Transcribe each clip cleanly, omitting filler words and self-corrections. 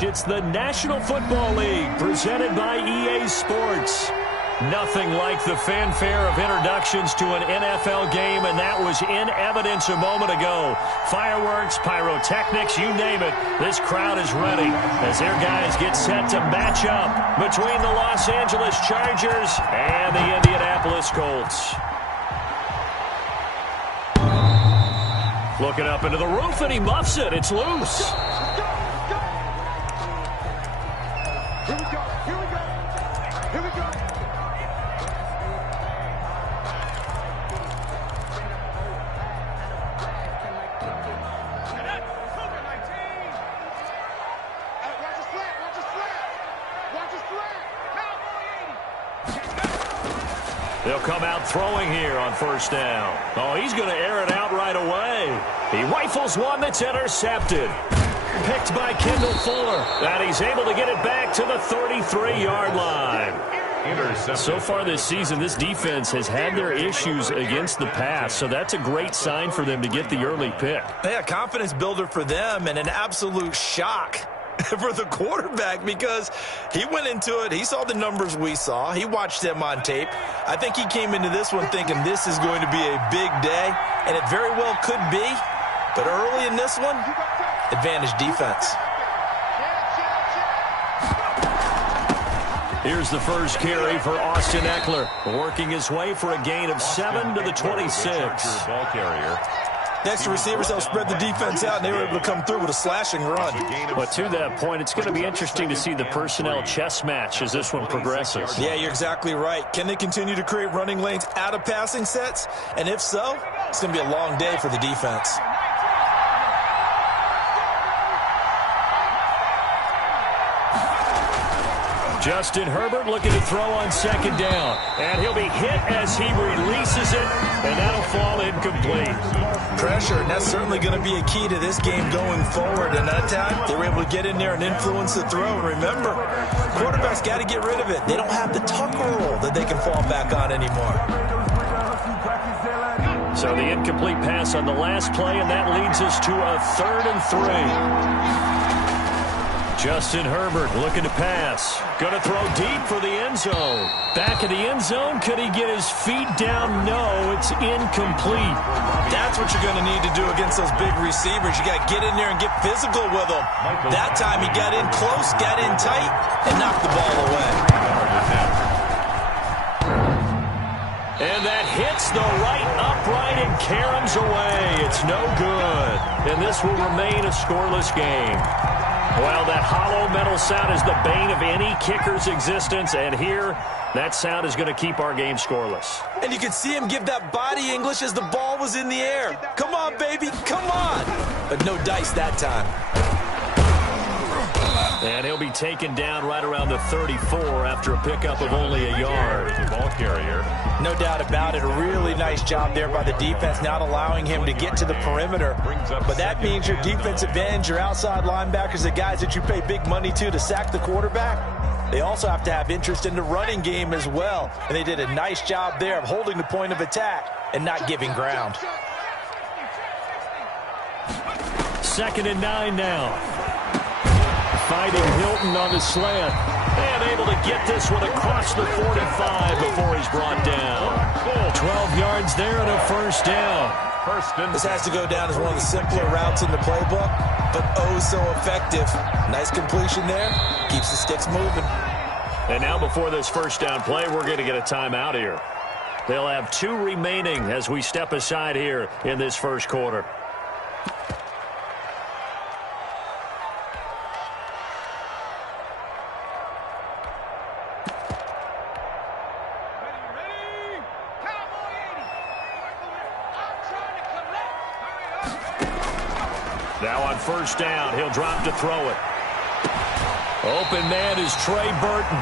It's the National Football League presented by EA Sports. Nothing like the fanfare of introductions to an NFL game, and that was in evidence a moment ago. Fireworks, pyrotechnics, you name it. This crowd is ready as their guys get set to match up between the Los Angeles Chargers and the Indianapolis Colts. Looking up into the roof, and he muffs it. It's loose. Here we go. Here we go. Here we go. They'll come out throwing here on first down. Oh, he's going to air it out right away. He rifles one that's intercepted. Picked by Kendall Fuller. And he's able to get it back to the 33-yard line. So far this season, this defense has had their issues against the pass, so that's a great sign for them to get the early pick. Yeah, confidence builder for them and an absolute shock for the quarterback because he went into it. He saw the numbers we saw. He watched them on tape. I think he came into this one thinking this is going to be a big day, and it very well could be. But early in this one, advantage defense. Here's the first carry for Austin Eckler, working his way for a gain of 7 to the 26. Ball carrier. Next, the receivers helped spread the defense out, and they were able to come through with a slashing run. But to that point, it's going to be interesting to see the personnel chess match as this one progresses. Yeah, you're exactly right. Can they continue to create running lanes out of passing sets? And if so, it's going to be a long day for the defense. Justin Herbert looking to throw on second down. And he'll be hit as he releases it, and that'll fall incomplete. Pressure, and that's certainly going to be a key to this game going forward. And that time, they were able to get in there and influence the throw. And remember, quarterbacks got to get rid of it. They don't have the Tucker rule that they can fall back on anymore. So the incomplete pass on the last play, and that leads us to a 3rd and 3. Justin Herbert looking to pass. Going to throw deep for the end zone. Back in the end zone. Could he get his feet down? No, it's incomplete. That's what you're going to need to do against those big receivers. You got to get in there and get physical with them. That time he got in close, got in tight, and knocked the ball away. And that hits the right upright and caroms away. It's no good. And this will remain a scoreless game. Well, that hollow metal sound is the bane of any kicker's existence, and here, that sound is going to keep our game scoreless. And you could see him give that body English as the ball was in the air. Come on, baby, come on. But no dice that time. And he'll be taken down right around the 34 after a pickup of only a yard. Ball carrier. No doubt about it. A really nice job there by the defense, not allowing him to get to the perimeter. But that means your defensive ends, your outside linebackers, the guys that you pay big money to sack the quarterback, they also have to have interest in the running game as well. And they did a nice job there of holding the point of attack and not giving ground. 2nd and 9 now. Fighting Hilton on the slant. And able to get this one across the 45 before he's brought down. 12 yards there and a first down. This has to go down as one of the simpler routes in the playbook, but oh so effective. Nice completion there. Keeps the sticks moving. And now before this first down play, we're going to get a timeout here. They'll have 2 remaining as we step aside here in this first quarter. Now on first down, he'll drop to throw it. Open man is Trey Burton.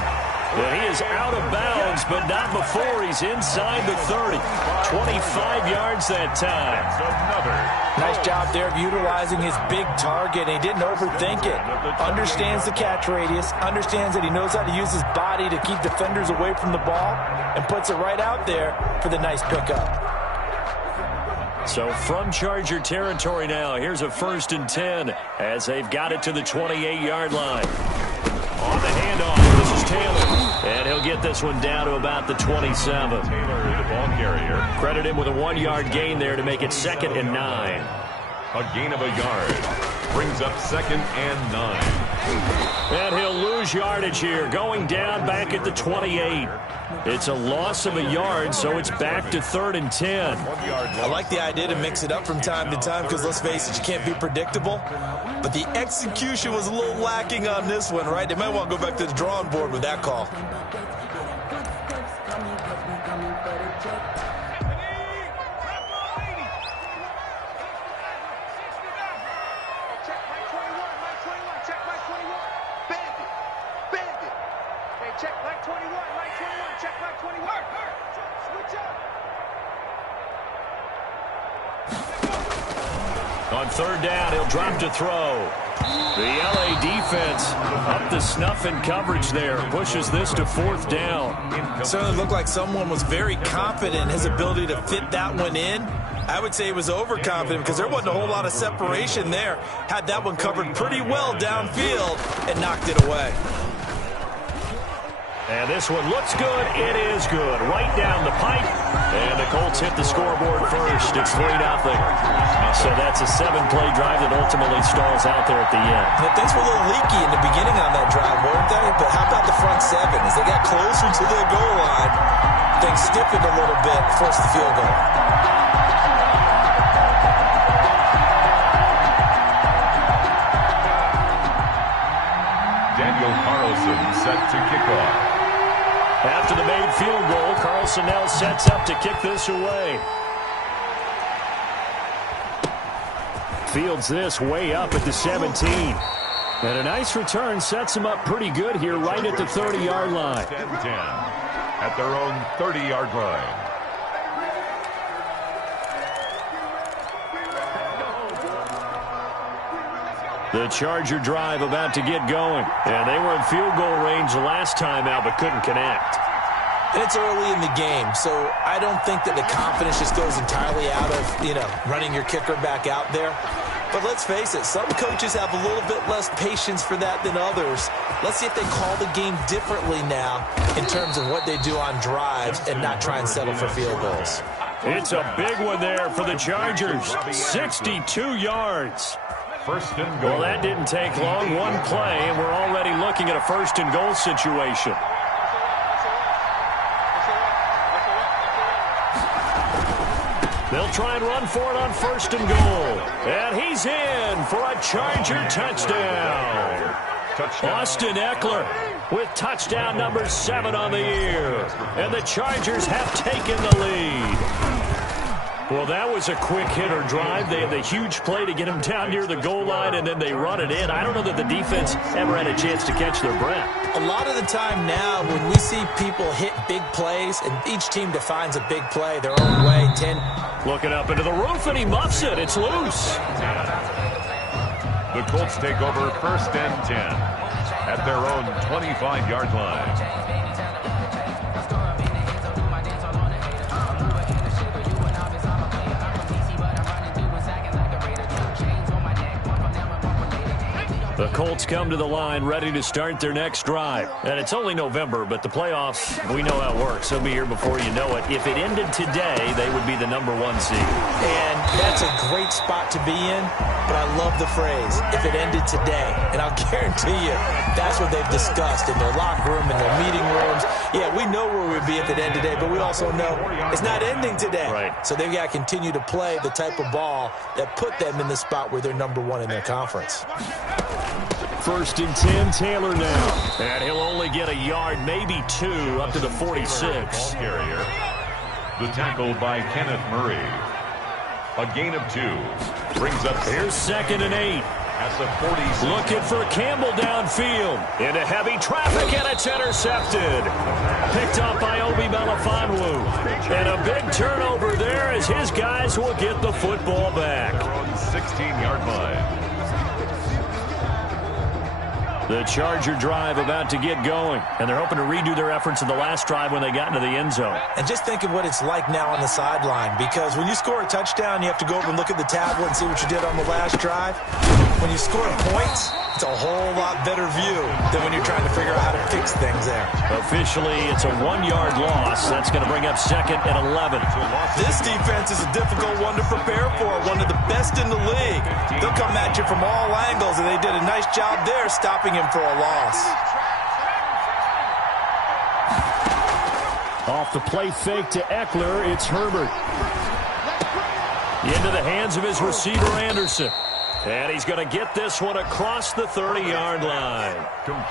And he is out of bounds, but not before he's inside the 30. 25 yards that time. Nice job there of utilizing his big target. He didn't overthink it. Understands the catch radius. Understands that he knows how to use his body to keep defenders away from the ball. And puts it right out there for the nice pickup. So from Charger territory now, here's a 1st and 10 as they've got it to the 28-yard line. On the handoff, this is Taylor. And he'll get this one down to about the 27. Taylor, the ball carrier. Credit him with a 1-yard gain there to make it 2nd and 9. A gain of a yard. Brings up 2nd and 9. And he'll lose yardage here, going down back at the 28. It's a loss of a yard, so it's back to 3rd and 10. I like the idea to mix it up from time to time because, let's face it, you can't be predictable. But the execution was a little lacking on this one, right? They might want to go back to the drawing board with that call. On 3rd down, he'll drop to throw. The LA defense up to snuff in coverage there. Pushes this to 4th down. It certainly looked like someone was very confident in his ability to fit that one in. I would say he was overconfident because there wasn't a whole lot of separation there. Had that one covered pretty well downfield and knocked it away. And this one looks good. It is good. Right down the pipe. And the Colts hit the scoreboard first. It's 3-0. So that's a 7-play drive that ultimately stalls out there at the end. Things were a little leaky in the beginning on that drive, weren't they? But how about the front 7? As they got closer to their goal line, things stiffened a little bit, forced the field goal. Daniel Carlson set to kick off. After the made field goal, Carlson now sets up to kick this away. Fields this way up at the 17. And a nice return sets him up pretty good here right at the 30-yard line. 10-10 at their own 30-yard line. The Charger drive about to get going. And they were in field goal range the last time out but couldn't connect. And it's early in the game, so I don't think that the confidence just goes entirely out of, running your kicker back out there. But let's face it, some coaches have a little bit less patience for that than others. Let's see if they call the game differently now in terms of what they do on drives and not try and settle for field goals. It's a big one there for the Chargers. 62 yards. 1st and goal. Well, that didn't take long. One play, and we're already looking at a 1st and goal situation. They'll try and run for it on 1st and goal. And he's in for a Charger touchdown. Austin Eckler with touchdown number 7 on the year. And the Chargers have taken the lead. Well, that was a quick hitter drive. They had the huge play to get him down near the goal line, and then they run it in. I don't know that the defense ever had a chance to catch their breath. A lot of the time now when we see people hit big plays, and each team defines a big play their own way. Looking up into the roof, and he muffs it. It's loose. The Colts take over 1st and 10 at their own 25-yard line. The Colts come to the line ready to start their next drive. And it's only November, but the playoffs, we know how it works. They'll be here before you know it. If it ended today, they would be the number 1 seed. And that's a great spot to be in, but I love the phrase, if it ended today. And I'll guarantee you, that's what they've discussed in their locker room, in their meeting rooms. Yeah, we know where we'd be if it ended today, but we also know it's not ending today. Right. So they've got to continue to play the type of ball that put them in the spot where they're number 1 in their conference. 1st and 10, Taylor now. And he'll only get a yard, maybe 2, up to the 46. Ball carrier. The tackle by Kenneth Murray. A gain of 2. Brings up. Here's 2nd and 8. At the 46. Looking for Campbell downfield. Into heavy traffic, and it's intercepted. Picked up by Obi Melifonwu. And a big turnover there as his guys will get the football back. Their own 16-yard line. The Charger drive about to get going, and they're hoping to redo their efforts in the last drive when they got into the end zone. And just think of what it's like now on the sideline, because when you score a touchdown, you have to go over and look at the tablet and see what you did on the last drive. When you score points, it's a whole lot better view than when you're trying to figure out how to fix things there. Officially, it's a 1-yard loss. That's going to bring up 2nd and 11. This defense is a difficult one to prepare for, one of the best in the league. They'll come at you from all angles, and they did a nice job there stopping him for a loss. Off the play fake to Eckler, it's Herbert. Into the hands of his receiver, Anderson. And he's going to get this one across the 30-yard line.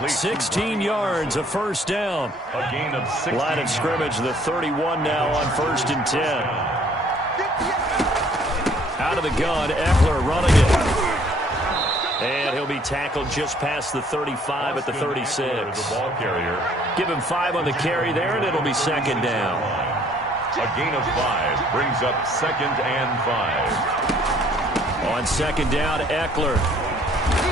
16 yards, a first down. A gain of 6. Line of scrimmage, the 31 now on 1st and 10. Out of the gun, Eckler running it. And he'll be tackled just past the 35 at the 36. The ball carrier. Give him 5 on the carry there, and it'll be 2nd down. A gain of 5 brings up 2nd and 5. On 2nd down, Eckler.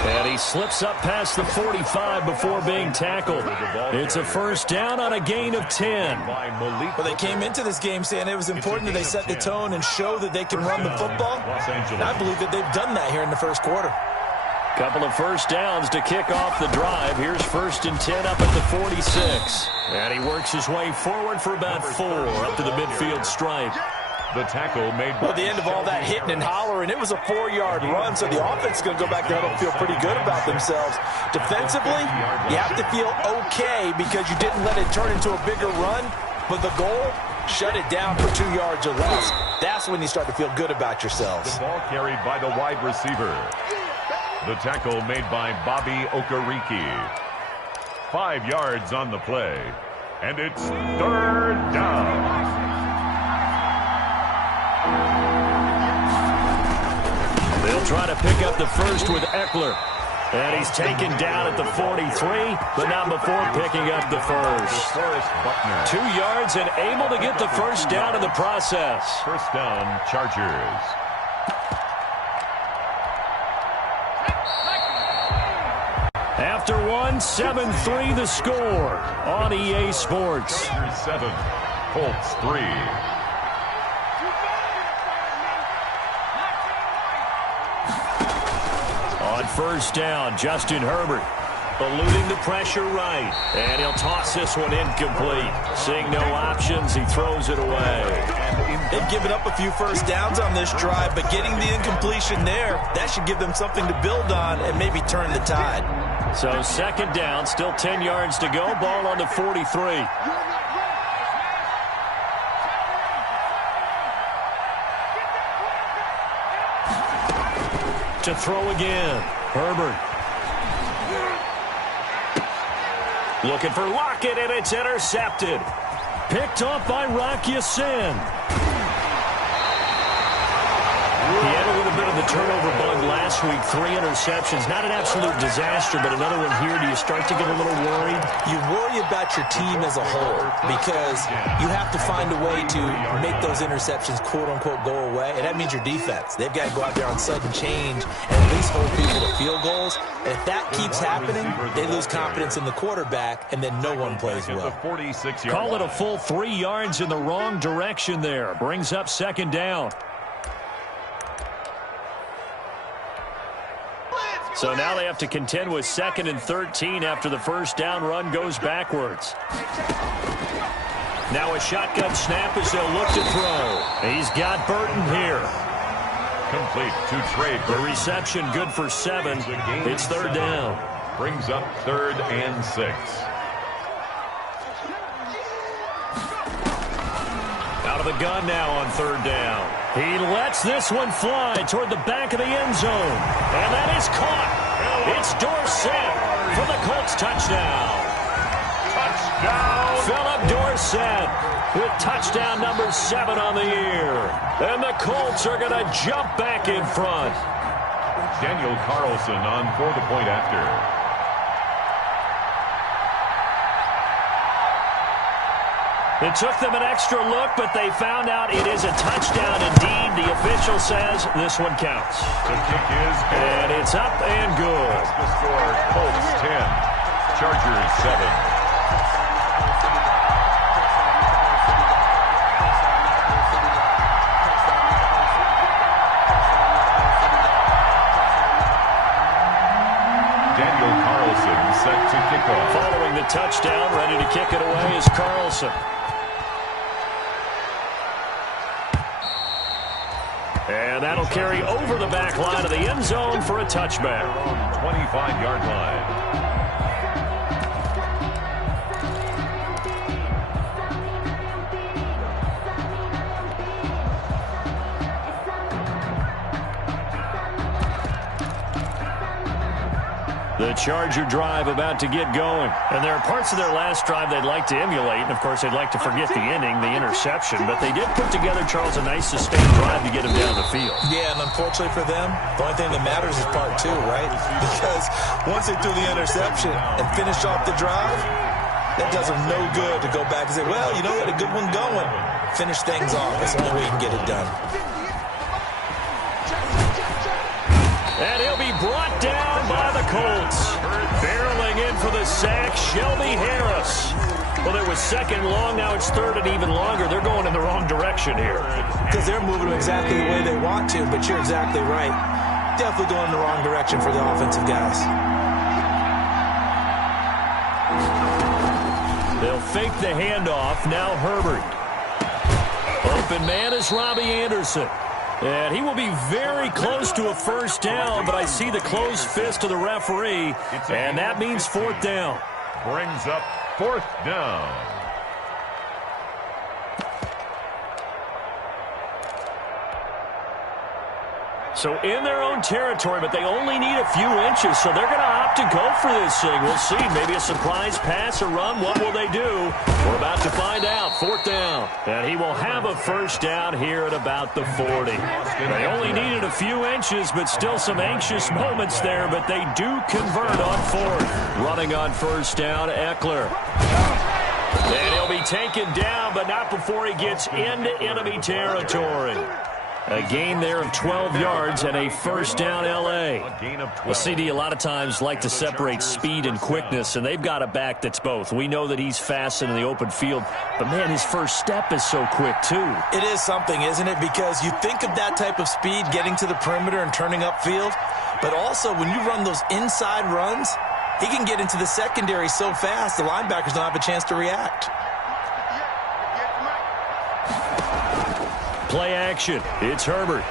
And he slips up past the 45 before being tackled. It's a first down on a gain of 10. Well, they came into this game saying it was important that they set the tone and show that they can run the football. And I believe that they've done that here in the first quarter. Couple of first downs to kick off the drive. Here's 1st and 10 up at the 46. And he works his way forward for about 4 up to the midfield stripe. The tackle made by... Well, at the end of all that hitting and hollering, it was a 4-yard run, so the offense is going to go back there and feel pretty good about themselves. Defensively, you have to feel okay because you didn't let it turn into a bigger run, but the goal, shut it down for 2 yards or less. That's when you start to feel good about yourselves. The ball carried by the wide receiver. The tackle made by Bobby Okereke. 5 yards on the play, and it's 3rd down. They'll try to pick up the first with Eckler. And he's taken down at the 43, but not before picking up the first. 2 yards and able to get the first down in the process. First down, Chargers. After 7-3 the score on EA Sports. Chargers 7, Colts 3. On first down, Justin Herbert eluding the pressure right. And he'll toss this one incomplete. Seeing no options, he throws it away. They've given up a few first downs on this drive, but getting the incompletion there, that should give them something to build on and maybe turn the tide. So 2nd down, still 10 yards to go. Ball on the 43. To throw again, Herbert. Looking for Lockett, and it's intercepted. Picked off by Rock Ya-Sin. He had a little bit of the turnover bug last week. 3 interceptions. Not an absolute disaster, but another one here. Do you start to get a little worried? You worry about your team as a whole because you have to find a way to make those interceptions, quote-unquote, go away. And that means your defense. They've got to go out there on sudden change and at least hold people to field goals. And if that keeps happening, they lose confidence in the quarterback, and then no one plays well. Call it a full 3 yards in the wrong direction there. Brings up 2nd down. So now they have to contend with 2nd and 13 after the first down run goes backwards. Now a shotgun snap as they'll look to throw. He's got Burton here. Complete to Trey Burton. The reception good for 7. It's 3rd down. Brings up 3rd and 6. Out of the gun now on 3rd down. He lets this one fly toward the back of the end zone. And that is caught. It's Dorsett for the Colts touchdown. Touchdown! Philip Dorsett with touchdown number 7 on the year. And the Colts are going to jump back in front. Daniel Carlson on for the point after. It took them an extra look, but they found out it is a touchdown indeed. The official says this one counts. The kick is good. And it's up and good. That's the score. Colts 10, Chargers 7. Set to kick off. Following the touchdown, ready to kick it away is Carlson. And that'll carry over the back line of the end zone for a touchback. 25-yard line. The Charger drive about to get going. And there are parts of their last drive they'd like to emulate. And, of course, they'd like to forget the inning, the interception. But they did put together, Charles, a nice sustained drive to get him down the field. Yeah, and unfortunately for them, the only thing that matters is part two, right? Because once they threw the interception and finished off the drive, that does them no good to go back and say, well, you know, we had a good one going. Finish things off. That's the only way you can get it done. And he'll be brought down by the Colts. Barreling in for the sack, Shelby Harris. Well, it was second long. Now it's third and even longer. They're going in the wrong direction here. Because they're moving exactly the way they want to, but you're exactly right. Definitely going in the wrong direction for the offensive guys. They'll fake the handoff. Now Herbert. Open man is Robbie Anderson. And he will be very close to a first down, but I see the closed fist of the referee, and that means fourth down. Brings up fourth down. So in their own territory, but they only need a few inches, so they're going to opt to go for this thing. We'll see. Maybe a surprise pass or run. What will they do? We're about to find out. Fourth down. And he will have a first down here at about the 40. They only needed a few inches, but still some anxious moments there, but they do convert on fourth. Running on first down, Eckler. And he'll be taken down, but not before he gets into enemy territory. A gain there of 12 yards and a first down L.A. Well, CD a lot of times like to separate speed and quickness, and they've got a back that's both. We know that he's fast in the open field, but, man, his first step is so quick, too. It is something, isn't it? Because you think of that type of speed getting to the perimeter and turning upfield, but also when you run those inside runs, he can get into the secondary so fast the linebackers don't have a chance to react. Play action. It's Herbert.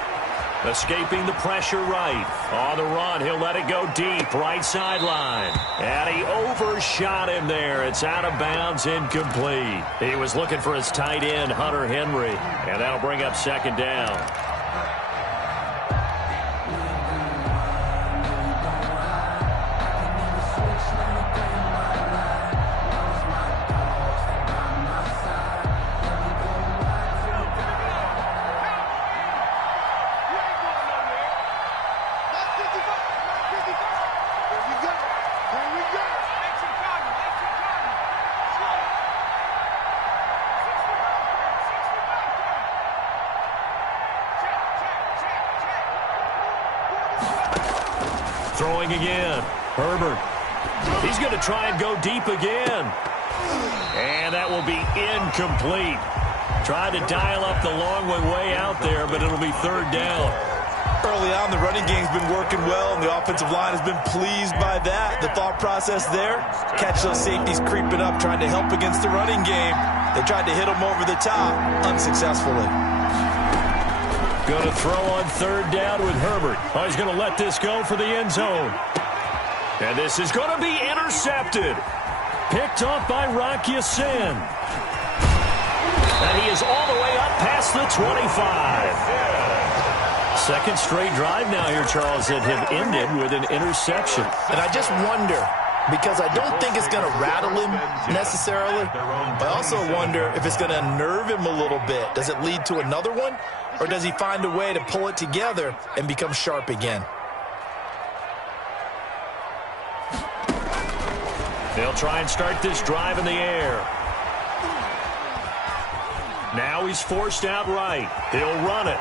Escaping the pressure right. On the run, he'll let it go deep. Right sideline. And he overshot him there. It's out of bounds, incomplete. He was looking for his tight end, Hunter Henry. And that'll bring up second down. Throwing again. Herbert. He's going to try and go deep again. And that will be incomplete. Tried to dial up the long one way out there, but it'll be third down. Early on, the running game's been working well, and the offensive line has been pleased by that. The thought process there, catch those safeties creeping up, trying to help against the running game. They tried to hit them over the top, unsuccessfully. Going to throw on third down with Herbert. Oh, he's going to let this go for the end zone. And this is going to be intercepted. Picked off by Rock Ya-Sin. And he is all the way up past the 25. Second straight drive now here, Charles, that have ended with an interception. And I just wonder, because I don't think it's going to rattle him necessarily, but I also wonder if it's going to unnerve him a little bit. Does it lead to another one? Or does he find a way to pull it together and become sharp again? They'll try and start this drive in the air. he's forced outright. He'll run it.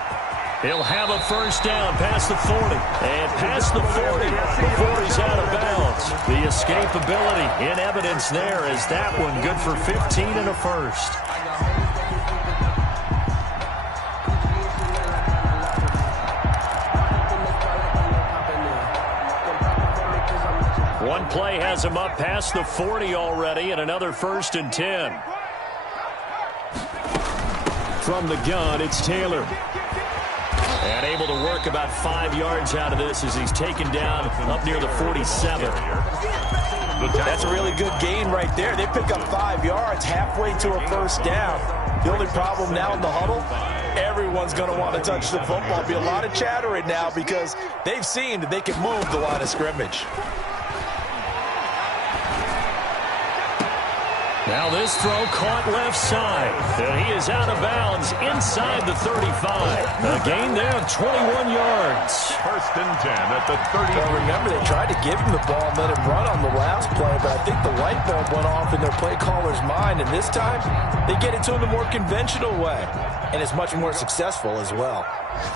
He'll have a first down past the 40. And past the 40 before he's out of bounds. The escapability in evidence there as that one good for 15 and a first. One play has him up past the 40 already and another 1st and 10. From the gun, it's Taylor. And able to work about 5 yards out of this as he's taken down up near the 47. That's a really good gain right there. They pick up 5 yards halfway to a first down. The only problem now in the huddle, everyone's going to want to touch the football. There'll be a lot of chatter right now because they've seen that they can move the line of scrimmage. Now this throw caught left side. And he is out of bounds inside the 35. A gain there of 21 yards. 1st and 10 at the 30. Well, remember, they tried to give him the ball and let him run on the last play, but I think the light bulb went off in their play caller's mind, and this time they get it to him the more conventional way, and it's much more successful as well.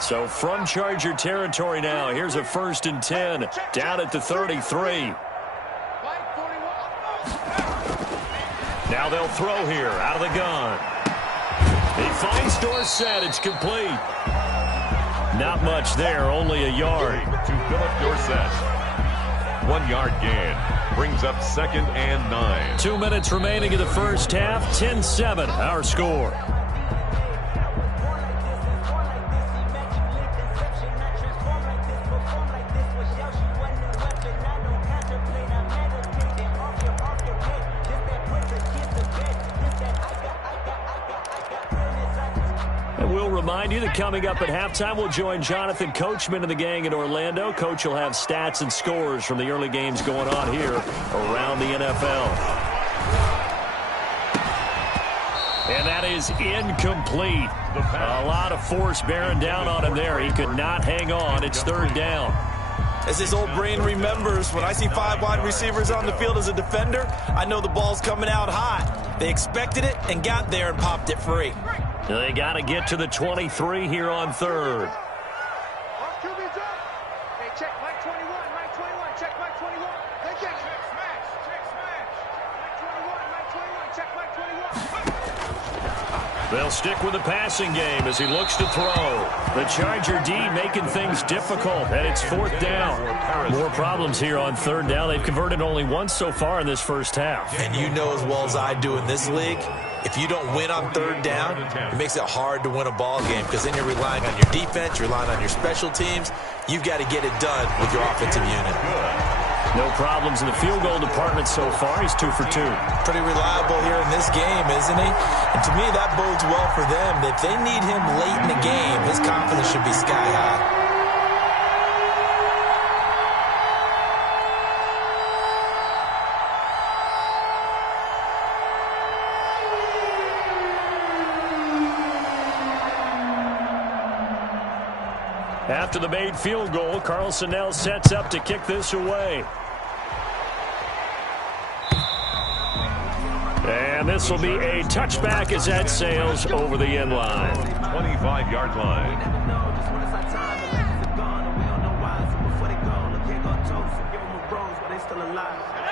So from Charger territory now, here's a 1st and 10 down at the 33. Now they'll throw here out of the gun. He finds Dorsett. It's complete. Not much there, only a yard. To Philip Dorsett. 1 yard gain. Brings up 2nd and 9. 2 minutes remaining in the first half. 10-7 our score. Remind you that coming up at halftime, we'll join Jonathan Coachman and the gang in Orlando. Coach will have stats and scores from the early games going on here around the NFL. And that is incomplete. A lot of force bearing down on him there. He could not hang on. It's 3rd down. As his old brain remembers, when I see 5 wide receivers on the field as a defender, I know the ball's coming out hot. They expected it and got there and popped it free. They got to get to the 23 here on 3rd. Check Mike 21, Mike 21, check Mike 21. They check smash, Mike 21, Mike 21, check Mike 21. They'll stick with the passing game as he looks to throw. The Charger D making things difficult, and it's 4th down. More problems here on 3rd down. They've converted only once so far in this first half. And you know as well as I do in this league, if you don't win on 3rd down, it makes it hard to win a ball game because then you're relying on your defense, you're relying on your special teams. You've got to get it done with your offensive unit. No problems in the field goal department so far. He's 2 for 2. Pretty reliable here in this game, isn't he? And to me, that bodes well for them. If they need him late in the game, his confidence should be sky high. After the made field goal, Carlson now sets up to kick this away. And this will be a touchback as that sails over the end line. 25-yard line.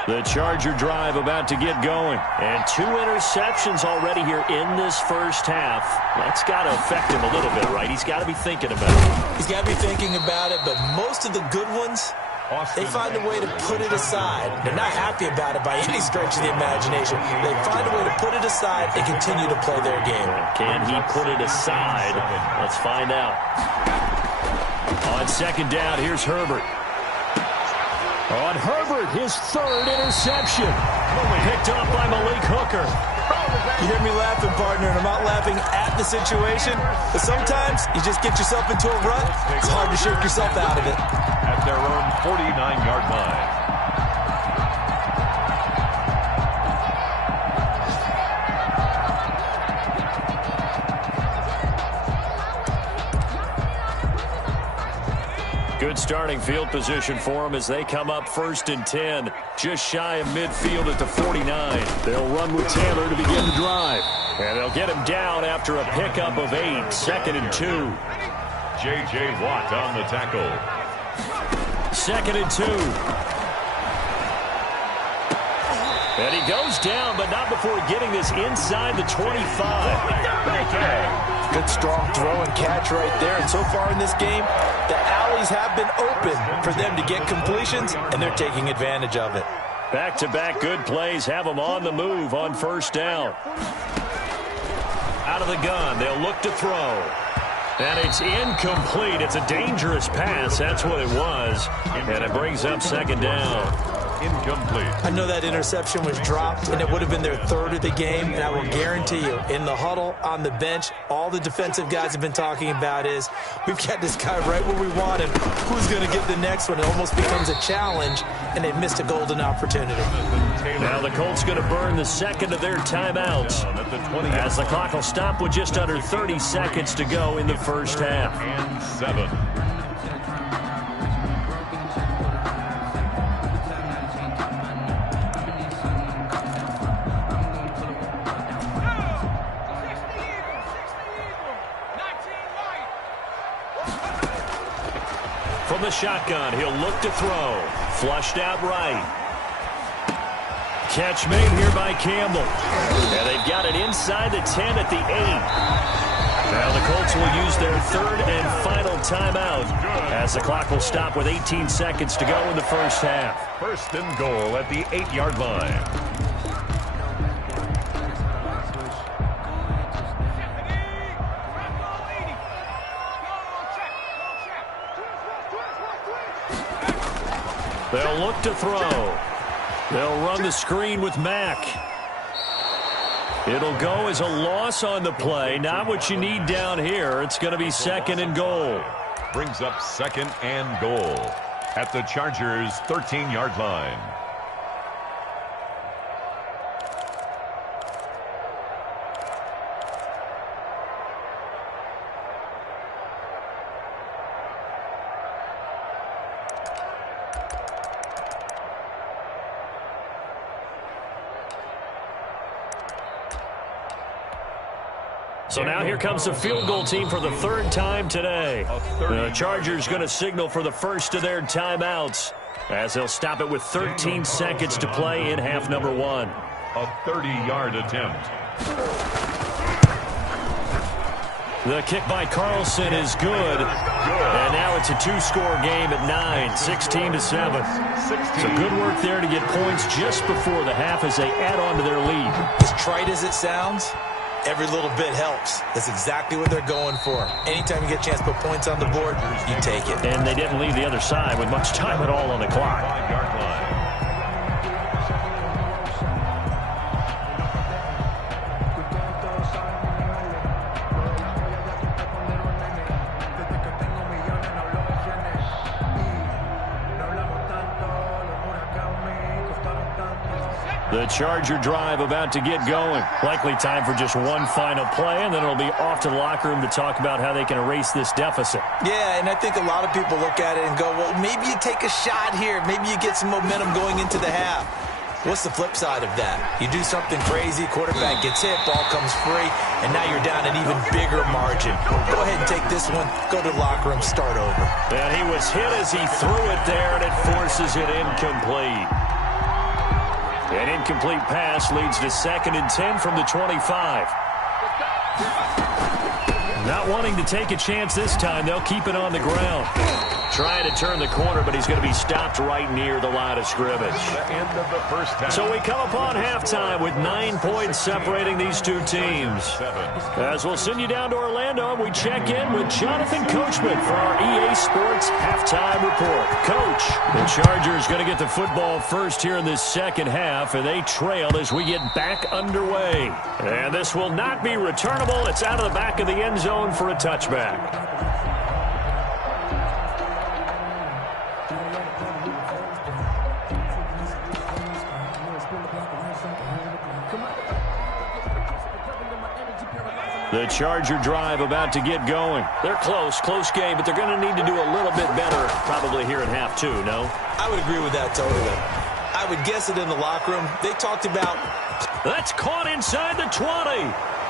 The Charger drive about to get going. And 2 interceptions already here in this first half. That's got to affect him a little bit, right? He's got to be thinking about it. He's got to be thinking about it, but most of the good ones, they find a way to put it aside. They're not happy about it by any stretch of the imagination. They find a way to put it aside and continue to play their game. Can he put it aside? Let's find out. On 2nd down, here's Herbert. On Herbert, his 3rd interception. Picked up by Malik Hooker. You hear me laughing, partner, and I'm not laughing at the situation, but sometimes you just get yourself into a rut. It's hard to shake yourself out of it. At their own 49-yard line. Good starting field position for them as they come up 1st and 10. Just shy of midfield at the 49. They'll run with Taylor to begin the drive. And they'll get him down after a pickup of 8. 2nd and 2. J.J. Watt on the tackle. 2nd and 2. And he goes down, but not before getting this inside the 25. Good strong throw and catch right there. And so far in this game, the alleys have been open for them to get completions, and they're taking advantage of it. Back-to-back good plays have them on the move on 1st down. Out of the gun, they'll look to throw. And it's incomplete. It's a dangerous pass. That's what it was. And it brings up 2nd down. Incomplete. I know that interception was dropped, and it would have been their 3rd of the game, and I will guarantee you, in the huddle, on the bench, all the defensive guys have been talking about is, we've got this guy right where we want him. Who's going to get the next one? It almost becomes a challenge, and they missed a golden opportunity. Now the Colts going to burn the 2nd of their timeouts, as the clock will stop with just under 30 seconds to go in the 1st half. And 7. From the shotgun, he'll look to throw. Flushed out right. Catch made here by Campbell. And they've got it inside the 10 at the 8. Now the Colts will use their 3rd and final timeout as the clock will stop with 18 seconds to go in the 1st half. 1st and goal at the 8-yard line. They'll look to throw. They'll run the screen with Mack. It'll go as a loss on the play. Not what you need down here. It's going to be 2nd and goal. Brings up 2nd and goal at the Chargers' 13-yard line. So now here comes the field goal team for the 3rd time today. The Chargers going to signal for the 1st of their timeouts as they'll stop it with 13 seconds to play in half number 1. A 30-yard attempt. The kick by Carlson is good. And now it's a 2-score game at 9, 16-7. So good work there to get points just before the half as they add on to their lead. As trite as it sounds, every little bit helps. That's exactly what they're going for. Anytime you get a chance to put points on the board, you take it. And they didn't leave the other side with much time at all on the clock. 5-yard line. The Charger drive about to get going. Likely time for just one final play, and then it'll be off to the locker room to talk about how they can erase this deficit. Yeah, and I think a lot of people look at it and go, well, maybe you take a shot here. Maybe you get some momentum going into the half. What's the flip side of that? You do something crazy, quarterback gets hit, ball comes free, and now you're down an even bigger margin. Go ahead and take this one, go to the locker room, start over. And he was hit as he threw it there, and it forces it incomplete. An incomplete pass leads to 2nd and 10 from the 25. Not wanting to take a chance this time, they'll keep it on the ground. Trying to turn the corner, but he's going to be stopped right near the line of scrimmage. The end of the first half. So we come upon halftime with 9 points separating these two teams. As we'll send you down to Orlando, we check in with Jonathan Coachman for our EA Sports Halftime Report. Coach, the Chargers going to get the football first here in this second half, and they trail as we get back underway. And this will not be returnable. It's out of the back of the end zone for a touchback. The Charger drive about to get going. They're close game, but they're going to need to do a little bit better probably here in half two, no? I would agree with that totally. I would guess it in the locker room. They talked about... That's caught inside the 20.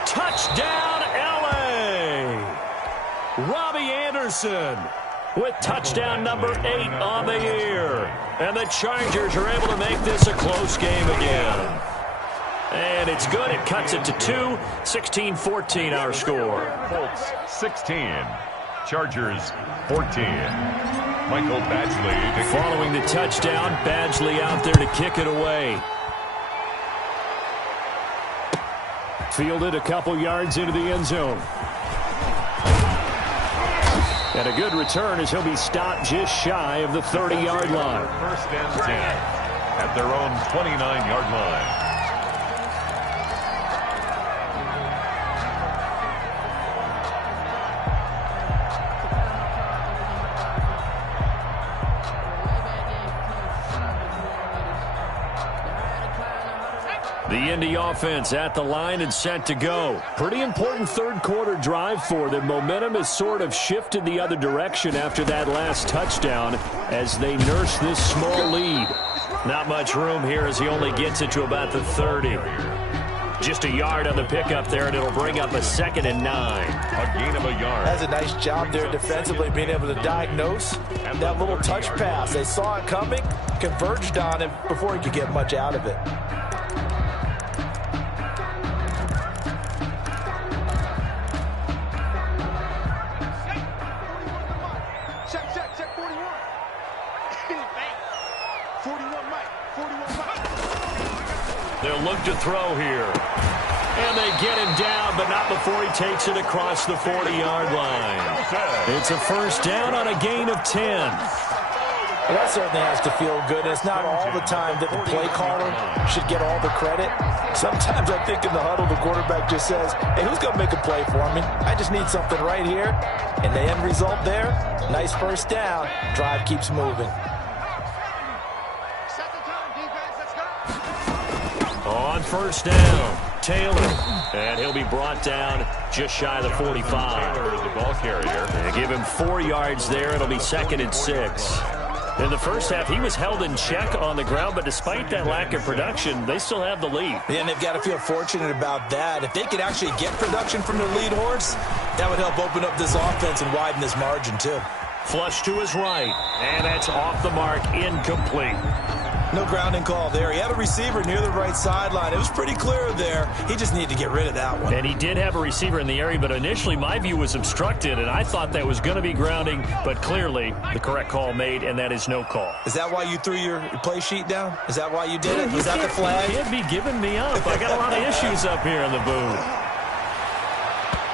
Touchdown, L.A. Robbie Anderson with touchdown number 8 on the year. And the Chargers are able to make this a close game again. And it's good. It cuts it to 2. 16-14 our score. Colts 16. Chargers 14. Michael Badgley. Following the touchdown, Badgley out there to kick it away. Fielded a couple yards into the end zone. And a good return as he'll be stopped just shy of the 30-yard line. First and 10 at their own 29-yard line. The Indy offense at the line and set to go. Pretty important third quarter drive for them. Momentum has sort of shifted the other direction after that last touchdown as they nurse this small lead. Not much room here as he only gets it to about the 30. Just a yard on the pickup there, and it'll bring up a 2nd and 9. A gain of a yard. That's a nice job there defensively, being able to diagnose that little touch pass. They saw it coming, converged on him before he could get much out of it. They'll look to throw here. And they get him down, but not before he takes it across the 40-yard line. It's a first down on a gain of 10. Well, that certainly has to feel good. It's not all the time that the play caller should get all the credit. Sometimes I think in the huddle, the quarterback just says, hey, who's going to make a play for me? I just need something right here. And the end result there, nice first down. Drive keeps moving. On first down, Taylor. And he'll be brought down just shy of the 45. Taylor is the ball carrier. They give him 4 yards there. It'll be 2nd and 6. In the first half, he was held in check on the ground, but despite that lack of production, they still have the lead. Yeah, and they've got to feel fortunate about that. If they could actually get production from their lead horse, that would help open up this offense and widen this margin, too. Flush to his right, and that's off the mark, incomplete. No grounding call there. He had a receiver near the right sideline. It was pretty clear there. He just needed to get rid of that one. And he did have a receiver in the area, but initially my view was obstructed, and I thought that was going to be grounding, but clearly the correct call made, and that is no call. Is that why you threw your play sheet down? Is that why you did it? Was that the flag? You can't be giving me up. I got a lot of issues up here in the booth.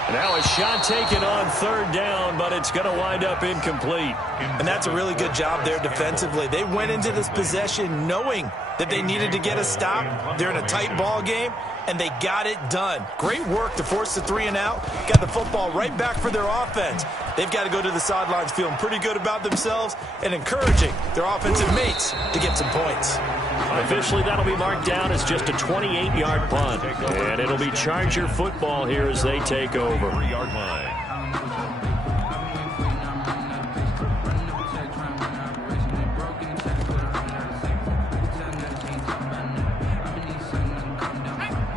Now a shot taken on third down, but it's going to wind up incomplete. And that's a really good job there defensively. They went into this possession knowing that they needed to get a stop. They're in a tight ball game, and they got it done. Great work to force the 3 and out. Got the football right back for their offense. They've got to go to the sidelines feeling pretty good about themselves and encouraging their offensive mates to get some points. Officially, that'll be marked down as just a 28-yard punt. And it'll be Charger football here as they take over. 3-yard line.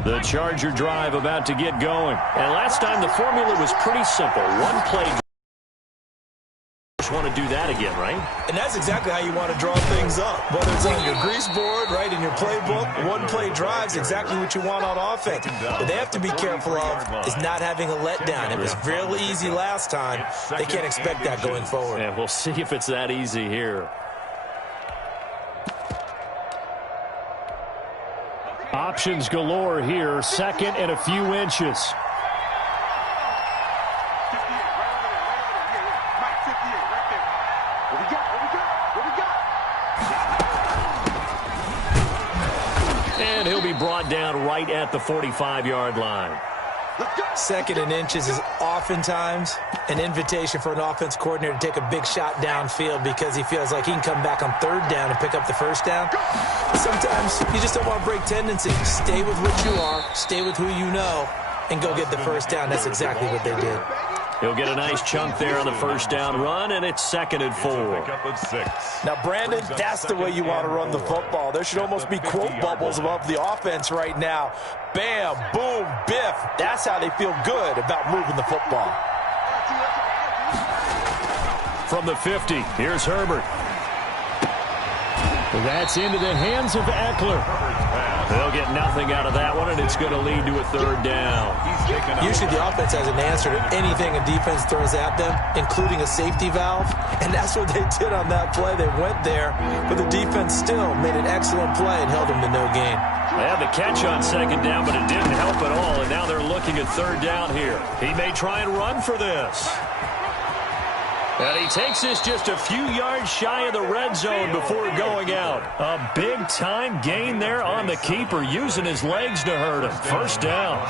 The Charger drive about to get going. And last time the formula was pretty simple. One play. Just want to do that again, right? And that's exactly how you want to draw things up. Whether it's on your grease board, right, in your playbook, one play drives exactly what you want on offense. But they have to be careful of is not having a letdown. It was really easy last time. They can't expect that going forward. And we'll see if it's that easy here. Options galore here. 2nd and a few inches. And he'll be brought down right at the 45-yard line. 2nd and inches is oftentimes an invitation for an offense coordinator to take a big shot downfield because he feels like he can come back on 3rd down and pick up the 1st down. Sometimes you just don't want to break tendency. Stay with what you are. Stay with who you know. and go get the first down. That's exactly what they did. He'll get a nice chunk there on the first down run, and it's 2nd and 4. Now, Brandon, that's the way you want to run the football. There should almost be quote bubbles above the offense right now. Bam, boom, biff. That's how they feel good about moving the football. From the 50, here's Herbert. That's into the hands of Eckler. They'll get nothing out of that one, and it's going to lead to a 3rd down. Usually the offense has an answer to anything a defense throws at them, including a safety valve, and that's what they did on that play. They went there, but the defense still made an excellent play and held them to no gain. They had the catch on 2nd down, but it didn't help at all, and now they're looking at 3rd down here. He may try and run for this. And he takes this just a few yards shy of the red zone before going out. A big-time gain there on the keeper, using his legs to hurt him. 1st down.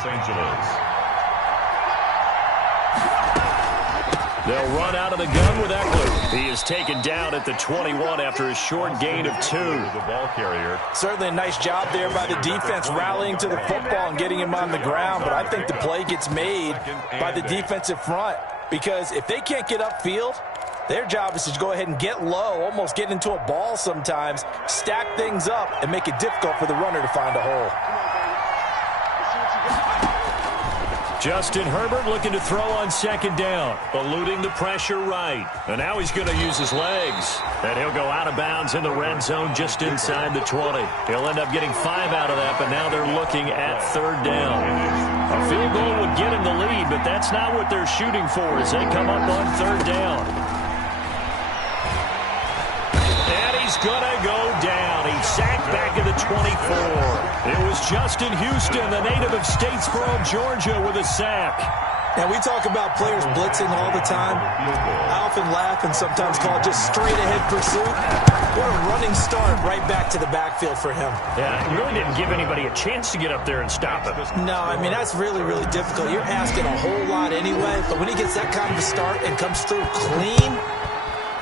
They'll run out of the gun with Eckler. He is taken down at the 21 after a short gain of 2. The ball carrier. Certainly a nice job there by the defense rallying to the football and getting him on the ground, but I think the play gets made by the defensive front. Because if they can't get upfield, their job is to go ahead and get low, almost get into a ball sometimes, stack things up, and make it difficult for the runner to find a hole. Justin Herbert looking to throw on 2nd down, eluding the pressure right. And now he's going to use his legs. And he'll go out of bounds in the red zone just inside the 20. He'll end up getting 5 out of that, but now they're looking at 3rd down. A field goal would get him the lead, but that's not what they're shooting for as they come up on 3rd down. And he's going to go down. He's sacked back at the 24. It was Justin Houston, the native of Statesboro, Georgia, with a sack. Now, we talk about players blitzing all the time. I often laugh and sometimes call it just straight-ahead pursuit. What a running start right back to the backfield for him. Yeah, it really didn't give anybody a chance to get up there and stop him. No, I mean, that's really, really difficult. You're asking a whole lot anyway, but when he gets that kind of a start and comes through clean,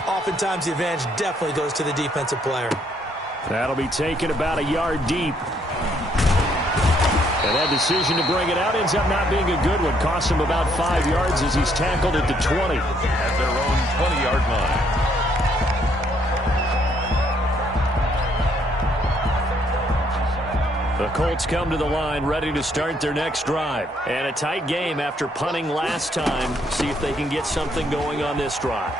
oftentimes the advantage definitely goes to the defensive player. That'll be taken about a yard deep. And that decision to bring it out ends up not being a good one. Costs him about 5 yards as he's tackled at the 20. At their own 20-yard line. The Colts come to the line ready to start their next drive. And a tight game after punting last time. See if they can get something going on this drive.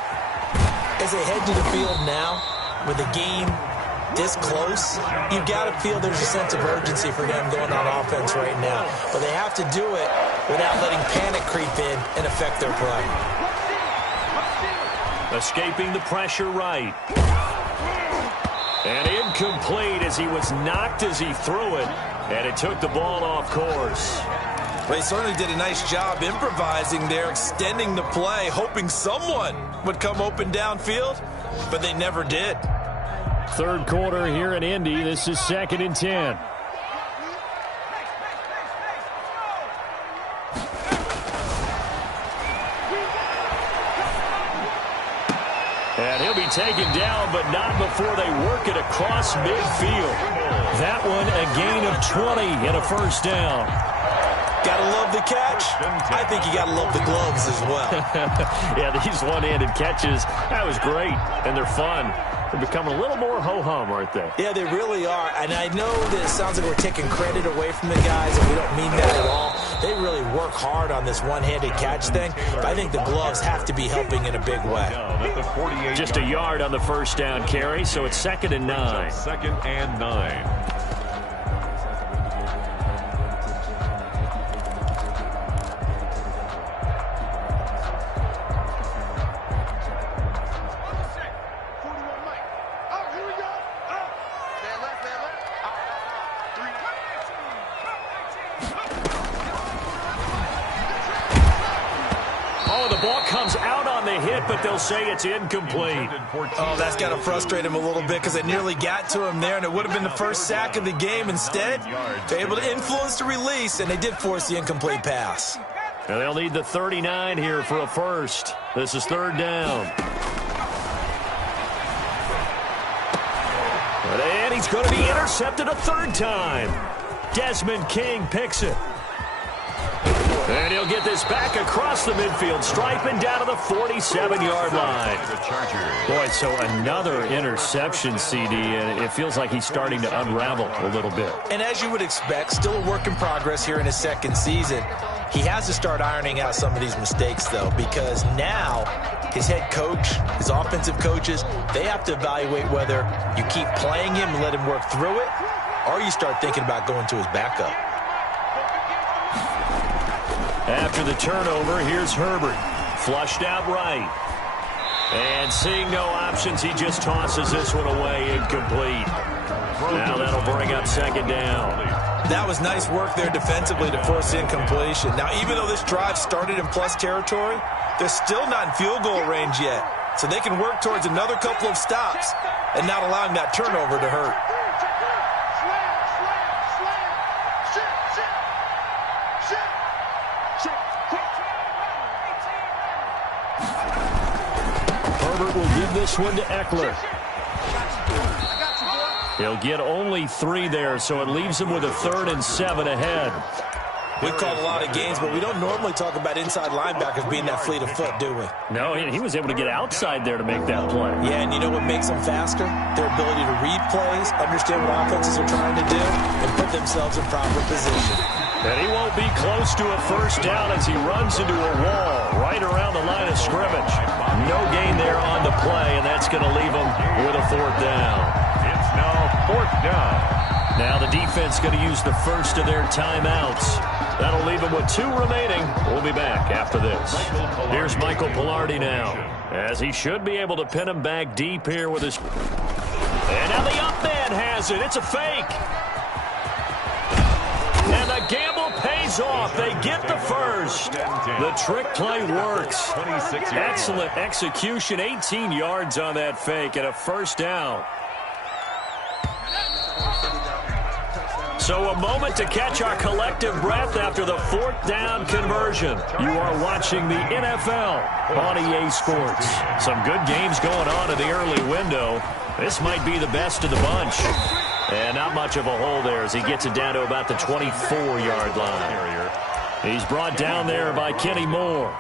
As they head to the field now, with the game this close, you've got to feel there's a sense of urgency for them going on offense right now. But they have to do it without letting panic creep in and affect their play. Escaping the pressure right. And incomplete as he was knocked as he threw it. And it took the ball off course. They certainly did a nice job improvising there, extending the play, hoping someone would come open downfield, but they never did. 3rd quarter here in Indy. This is 2nd and 10. And he'll be taken down, but not before they work it across midfield. That one a gain of 20 and a 1st down. Gotta love the catch. I think you gotta love the gloves as well. Yeah, these one-handed catches, that was great, and they're fun. They're becoming a little more ho-hum, aren't they? Yeah, they really are. And I know that it sounds like we're taking credit away from the guys, and we don't mean that at all. They really work hard on this one-handed catch thing, but I think the gloves have to be helping in a big way. Just a yard on the 1st down carry, so it's 2nd and 9. 2nd and 9. But they'll say it's incomplete. Oh, that's got to frustrate him a little bit because it nearly got to him there, and it would have been the first sack of the game. Instead, they're able to influence the release, and they did force the incomplete pass. And they'll need the 39 here for a first. This is 3rd down. And he's going to be intercepted a 3rd time. Desmond King picks it. is back across the midfield stripe and down to the 47-yard line. Boy, so another interception, CD, and it feels like he's starting to unravel a little bit. And as you would expect, still a work in progress here in his second season. He has to start ironing out some of these mistakes, though, because now his head coach, his offensive coaches, they have to evaluate whether you keep playing him and let him work through it, or you start thinking about going to his backup. After the turnover, here's Herbert. Flushed out right. And seeing no options, he just tosses this one away, incomplete. Now that'll bring up second down. That was nice work there defensively to force incompletion. Now, even though this drive started in plus territory, they're still not in field goal range yet. So they can work towards another couple of stops and not allowing that turnover to hurt. Herbert will give this one to Eckler. He'll get only 3 there, so it leaves him with a 3rd and 7 ahead. We've called a lot of games, but we don't normally talk about inside linebackers being that fleet of foot, do we? No, he was able to get outside there to make that play. Yeah, and you know what makes them faster? Their ability to read plays, understand what offenses are trying to do, and put themselves in proper position. And he won't be close to a first down as he runs into a wall right around the line of scrimmage. No gain there on the play, and that's going to leave him with a 4th down. It's now 4th down. Now the defense going to use the first of their timeouts. That'll leave them with 2 remaining. We'll be back after this. Here's Michael Pilardi now, as he should be able to pin him back deep here with his... And now the up man has it. It's a fake. And the gamble pays off. They get the first. The trick play works. Excellent execution. 18 yards on that fake and a first down. So a moment to catch our collective breath after the 4th down conversion. You are watching the NFL on EA Sports. Some good games going on in the early window. This might be the best of the bunch. And not much of a hole there as he gets it down to about the 24-yard line. He's brought down there by Kenny Moore.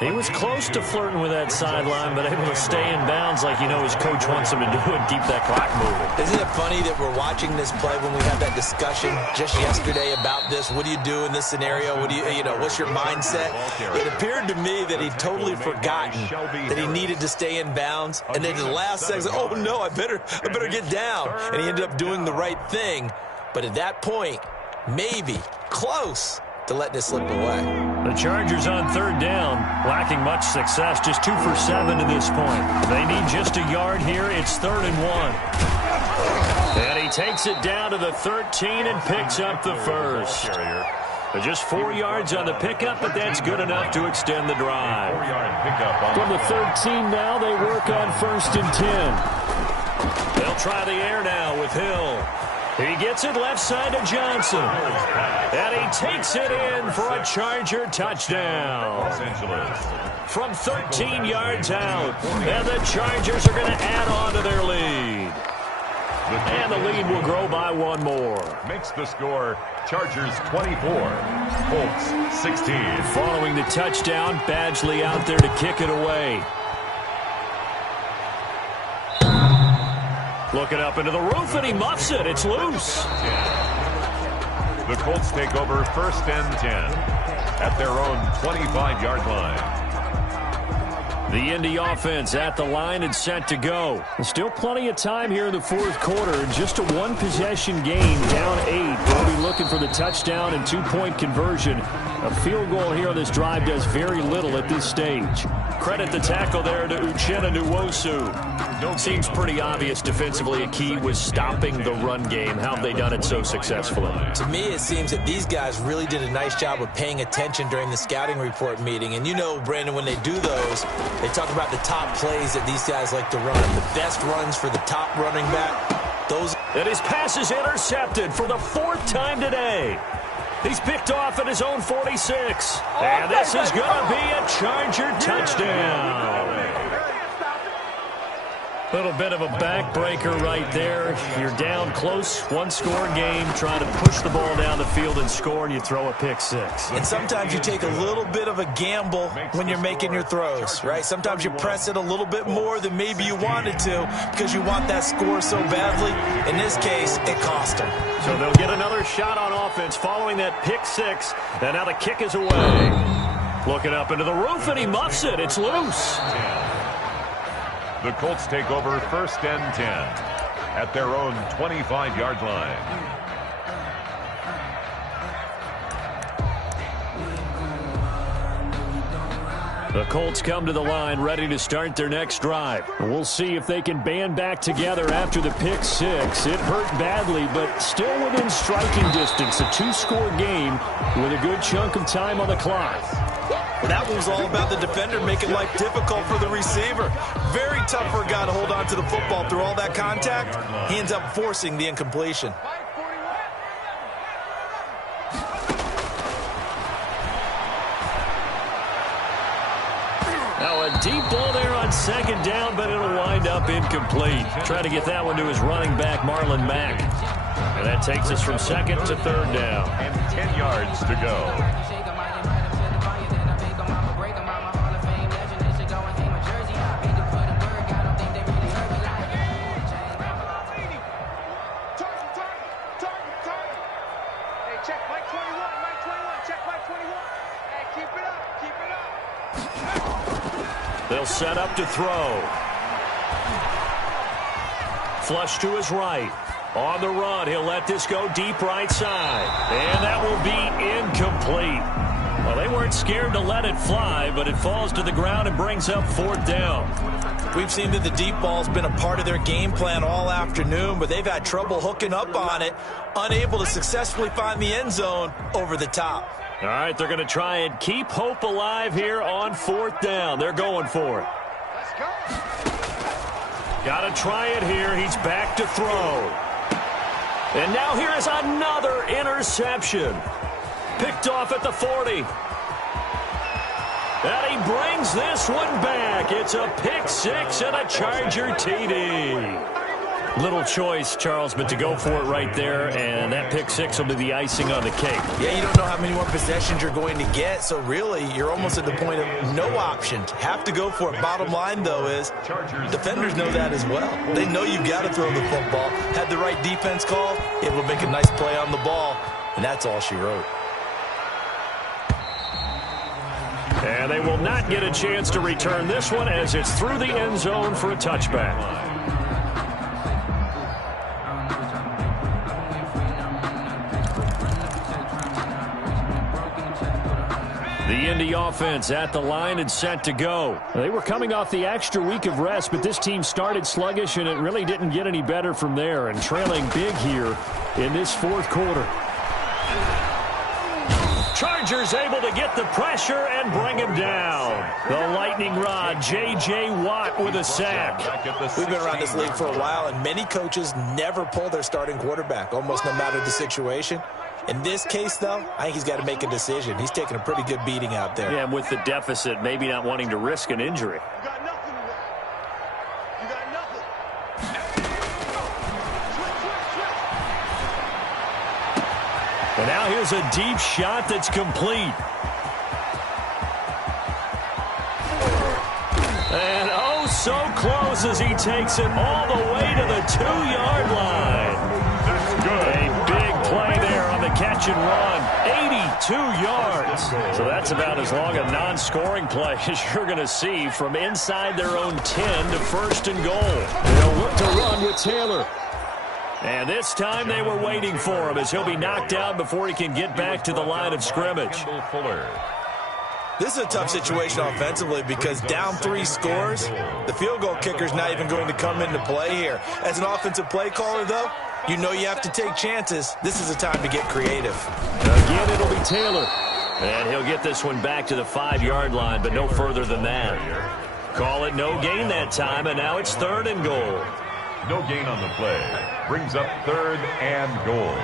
He was close to flirting with that sideline, but able to stay in bounds like his coach wants him to do and keep that clock moving. Isn't it funny that we're watching this play when we had that discussion just yesterday about this? What do you do in this scenario? What do what's your mindset? It appeared to me that he'd totally forgotten that he needed to stay in bounds, and then in the last second, oh no, I better get down. And he ended up doing the right thing. But at that point, maybe close to letting it slip away. The Chargers on 3rd down, lacking much success, just 2 for 7 to this point. They need just a yard here. It's 3rd and 1. And he takes it down to the 13 and picks up the first. Just 4 yards on the pickup, but that's good enough to extend the drive. From the 13 now, they work on 1st and 10. They'll try the air now with Hill. He gets it left side to Johnson. And he takes it in for a Charger touchdown. From 13 yards out. And the Chargers are going to add on to their lead. And the lead will grow by 1 more. Makes the score Chargers 24, Colts 16. Following the touchdown, Badgley out there to kick it away. Looking up into the roof, and he muffs it. It's loose. The Colts take over 1st and 10 at their own 25-yard line. The Indy offense at the line and set to go. Still plenty of time here in the 4th quarter. Just a 1-possession game, down 8. We'll be looking for the touchdown and 2-point conversion. A field goal here on this drive does very little at this stage. Credit the tackle there to Uchenna Nwosu. Seems pretty obvious defensively a key was stopping the run game. How have they done it so successfully? To me, it seems that these guys really did a nice job of paying attention during the scouting report meeting. And Brandon, when they do those, they talk about the top plays that these guys like to run. The best runs for the top running back. And his pass is intercepted for the 4th time today. He's picked off at his own 46. And this is going to be a Charger touchdown. Little bit of a backbreaker right there. You're down close, one-score game, trying to push the ball down the field and score, and you throw a pick six. And sometimes you take a little bit of a gamble when you're making your throws, right? Sometimes you press it a little bit more than maybe you wanted to because you want that score so badly. In this case, it cost them. So they'll get another shot on offense following that pick six, and now the kick is away. Looking up into the roof, and he muffs it. It's loose. The Colts take over 1st and 10 at their own 25-yard line. The Colts come to the line ready to start their next drive. We'll see if they can band back together after the pick six. It hurt badly, but still within striking distance. A two-score game with a good chunk of time on the clock. Well, that one was all about the defender making life difficult for the receiver. Very tough for a guy to hold on to the football through all that contact. He ends up forcing the incompletion. Now a deep ball there on second down, but it'll wind up incomplete. Trying to get that one to his running back, Marlon Mack. And that takes us from second to third down. And 10 yards to go. They'll set up to throw. Flush to his right. On the run, he'll let this go deep right side. And that will be incomplete. Well, they weren't scared to let it fly, but it falls to the ground and brings up 4th down. We've seen that the deep ball's been a part of their game plan all afternoon, but they've had trouble hooking up on it, unable to successfully find the end zone over the top. All right, they're going to try and keep hope alive here on 4th down. They're going for it. Let's go. Got to try it here. He's back to throw. And now here is another interception. Picked off at the 40. And he brings this one back. It's a pick six and a Charger TD. Little choice, Charles, but to go for it right there, and that pick six will be the icing on the cake. Yeah, you don't know how many more possessions you're going to get, so really you're almost at the point of no option. Have to go for it. Bottom line, though, is defenders know that as well. They know you've got to throw the football. Had the right defense call, able to make a nice play on the ball, and that's all she wrote. And they will not get a chance to return this one as it's through the end zone for a touchback. The Indy offense at the line and set to go. They were coming off the extra week of rest, but this team started sluggish, and it really didn't get any better from there, and trailing big here in this 4th quarter. Chargers able to get the pressure and bring him down. The lightning rod, J.J. Watt with a sack. We've been around this league for a while, and many coaches never pull their starting quarterback, almost no matter the situation. In this case, though, I think he's got to make a decision. He's taking a pretty good beating out there. Yeah, and with the deficit, maybe not wanting to risk an injury. You got nothing to win. You got nothing. And now here's a deep shot that's complete. And oh, so close as he takes it all the way to the 2-yard line. That's good. A big play there on the catch and run. 82 yards. So that's about as long a non-scoring play as you're going to see from inside their own 10 to 1st and goal. They'll look to run with Taylor. And this time they were waiting for him as he'll be knocked out before he can get back to the line of scrimmage. This is a tough situation offensively because down 3 scores, the field goal kicker's not even going to come into play here. As an offensive play caller, though, you know you have to take chances. This is a time to get creative. Again, it'll be Taylor. And he'll get this one back to the 5-yard line, but no further than that. Call it no gain that time, and now it's 3rd and goal. No gain on the play. Brings up 3rd and goal.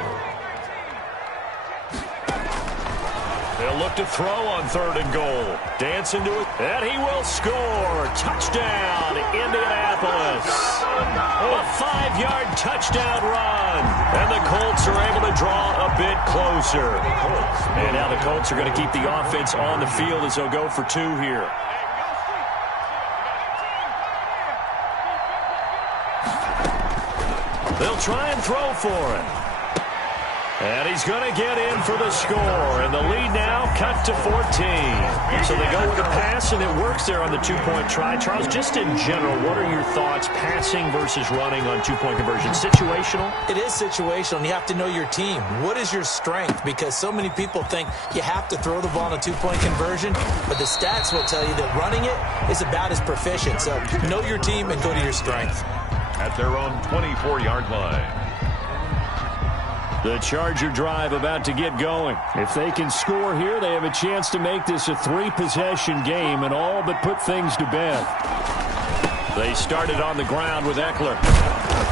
They'll look to throw on 3rd and goal. Dance into it, and he will score. Touchdown, Indianapolis. A 5-yard touchdown run. And the Colts are able to draw a bit closer. And now the Colts are going to keep the offense on the field as they'll go for 2 here. They'll try and throw for it. And he's going to get in for the score. And the lead now cut to 14. So they go with a pass, and it works there on the 2-point try. Charles, just in general, what are your thoughts passing versus running on 2-point conversion? Situational? It is situational, and you have to know your team. What is your strength? Because so many people think you have to throw the ball in a 2-point conversion, but the stats will tell you that running it is about as proficient. So know your team and go to your strength. At their own 24-yard line. The Charger drive about to get going. If they can score here, they have a chance to make this a 3-possession game and all but put things to bed. They started on the ground with Eckler.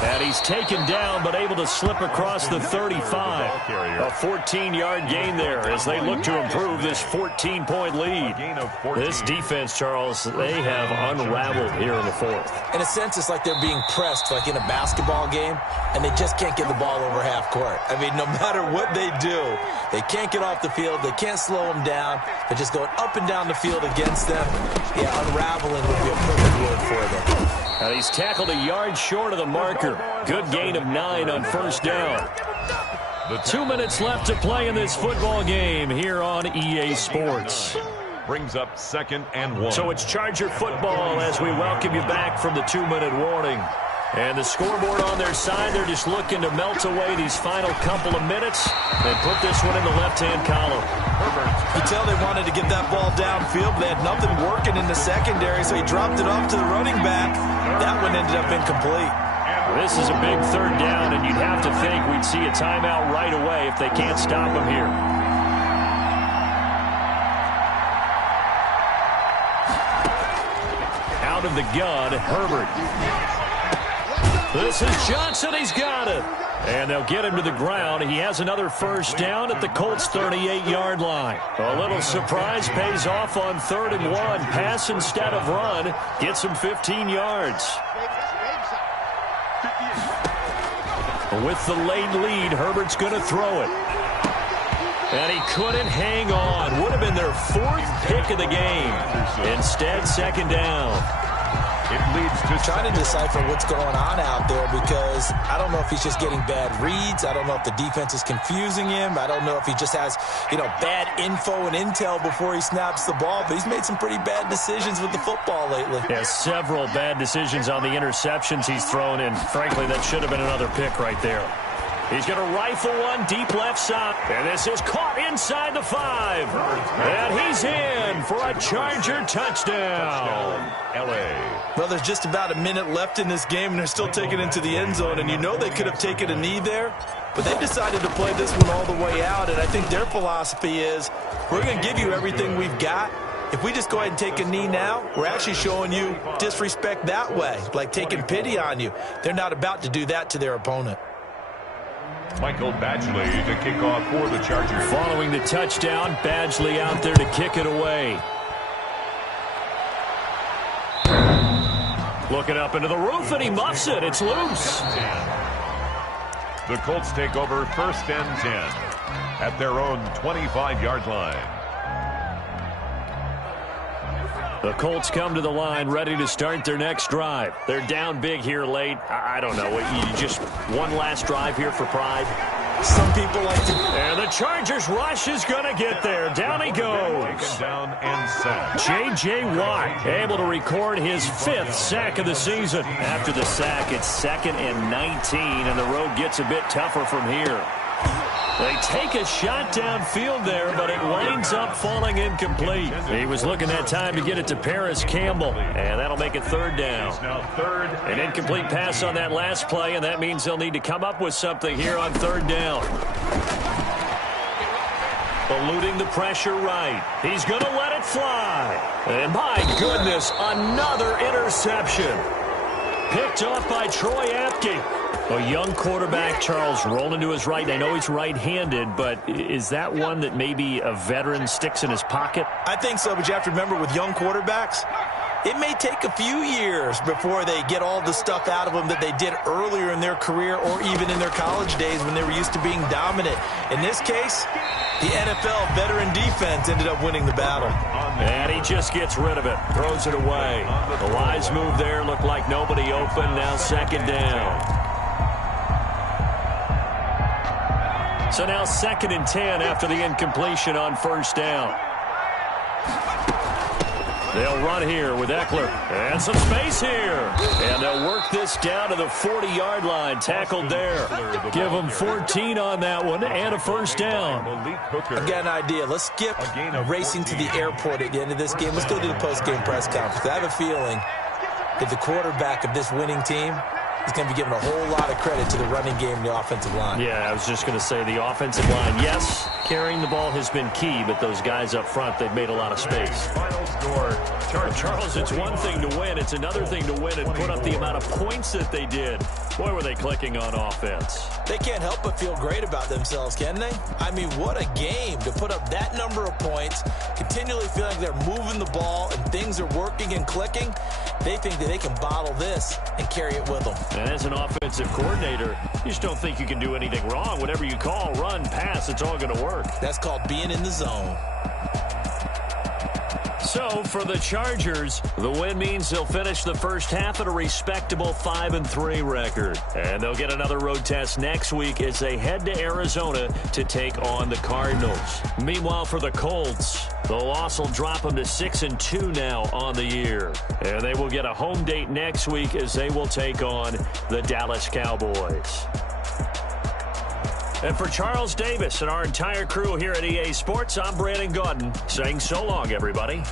And he's taken down but able to slip across the 35. A 14-yard gain there as they look to improve this 14-point lead. This defense, Charles, they have unraveled here in the 4th. In a sense, it's like they're being pressed like in a basketball game, and they just can't get the ball over half court. I mean, no matter what they do, they can't get off the field. They can't slow them down. They're just going up and down the field against them. Yeah, unraveling would be a perfect word for them. And he's tackled a yard short of the marker. Good gain of 9 on 1st down. 2 minutes left to play in this football game here on EA Sports. Brings up 2nd and 1. So it's Charger football as we welcome you back from the 2-minute warning. And the scoreboard on their side, they're just looking to melt away these final couple of minutes and put this one in the left-hand column. You tell they wanted to get that ball downfield, but they had nothing working in the secondary, so he dropped it off to the running back. That one ended up incomplete. This is a big 3rd down, and you'd have to think we'd see a timeout right away if they can't stop him here. Out of the gun, Herbert. This is Johnson. He's got it. And they'll get him to the ground. He has another 1st down at the Colts' 38-yard line. A little surprise pays off on 3rd and 1. Pass instead of run. Gets him 15 yards. With the late lead, Herbert's going to throw it. And he couldn't hang on. Would have been their 4th pick of the game. Instead, 2nd down. It leads to trying to decipher what's going on out there, because I don't know if he's just getting bad reads. I don't know if the defense is confusing him. I don't know if he just has, bad info and intel before he snaps the ball. But he's made some pretty bad decisions with the football lately. Yeah, several bad decisions on the interceptions he's thrown in. Frankly, that should have been another pick right there. He's going to rifle one deep left side. And this is caught inside the 5. And he's in for a Charger touchdown. L.A. Well, there's just about a minute left in this game, and they're still taking it into the end zone. And you know they could have taken a knee there, but they decided to play this one all the way out. And I think their philosophy is, we're going to give you everything we've got. If we just go ahead and take a knee now, we're actually showing you disrespect that way, like taking pity on you. They're not about to do that to their opponent. Michael Badgley to kick off for the Chargers. Following the touchdown, Badgley out there to kick it away. Looking up into the roof, and he muffs it. It's loose. The Colts take over 1st and 10 at their own 25-yard line. The Colts come to the line ready to start their next drive. They're down big here late. I don't know. You just one last drive here for pride? Some people like to. And the Chargers rush is going to get there. Down he goes. Taken down and sacked. J.J. Watt able to record his 5th sack of the season. After the sack, it's 2nd and 19, and the road gets a bit tougher from here. They take a shot downfield there, but it winds up falling incomplete. He was looking that time to get it to Paris Campbell, and that'll make it 3rd down. Now 3rd. An incomplete pass on that last play, and that means they'll need to come up with something here on 3rd down. Eluding the pressure right. He's going to let it fly. And my goodness, another interception. Picked off by Troy Apke. A young quarterback, Charles, rolling to his right. I know he's right-handed, but is that one that maybe a veteran sticks in his pocket? I think so, but you have to remember with young quarterbacks, it may take a few years before they get all the stuff out of them that they did earlier in their career or even in their college days when they were used to being dominant. In this case, the NFL veteran defense ended up winning the battle. And he just gets rid of it, throws it away. The wise move there, looked like nobody open, now second down. So now 2nd and 10 after the incompletion on first down. They'll run here with Eckler. And some space here. And they'll work this down to the 40-yard line. Tackled there. Give them 14 on that one and a first down. I've got an idea. Let's skip racing to the airport at the end of this game. Let's go to the post-game press conference. I have a feeling that the quarterback of this winning team is going to be given a whole lot of credit to the running game and the offensive line. Yeah, I was just going to say the offensive line, yes, carrying the ball has been key, but those guys up front, they've made a lot of space. Final score, Charles, it's one thing to win. It's another thing to win and put up the amount of points that they did. Boy, were they clicking on offense. They can't help but feel great about themselves, can they? I mean, what a game to put up that number of points, continually feeling like they're moving the ball and things are working and clicking. They think that they can bottle this and carry it with them. And as an offensive coordinator, you just don't think you can do anything wrong. Whatever you call, run, pass, it's all going to work. That's called being in the zone. So, for the Chargers, the win means they'll finish the first half at a respectable 5-3 record. And they'll get another road test next week as they head to Arizona to take on the Cardinals. Meanwhile, for the Colts, the loss will drop them to 6-2 now on the year. And they will get a home date next week as they will take on the Dallas Cowboys. And for Charles Davis and our entire crew here at EA Sports, I'm Brandon Gaudin saying so long, everybody.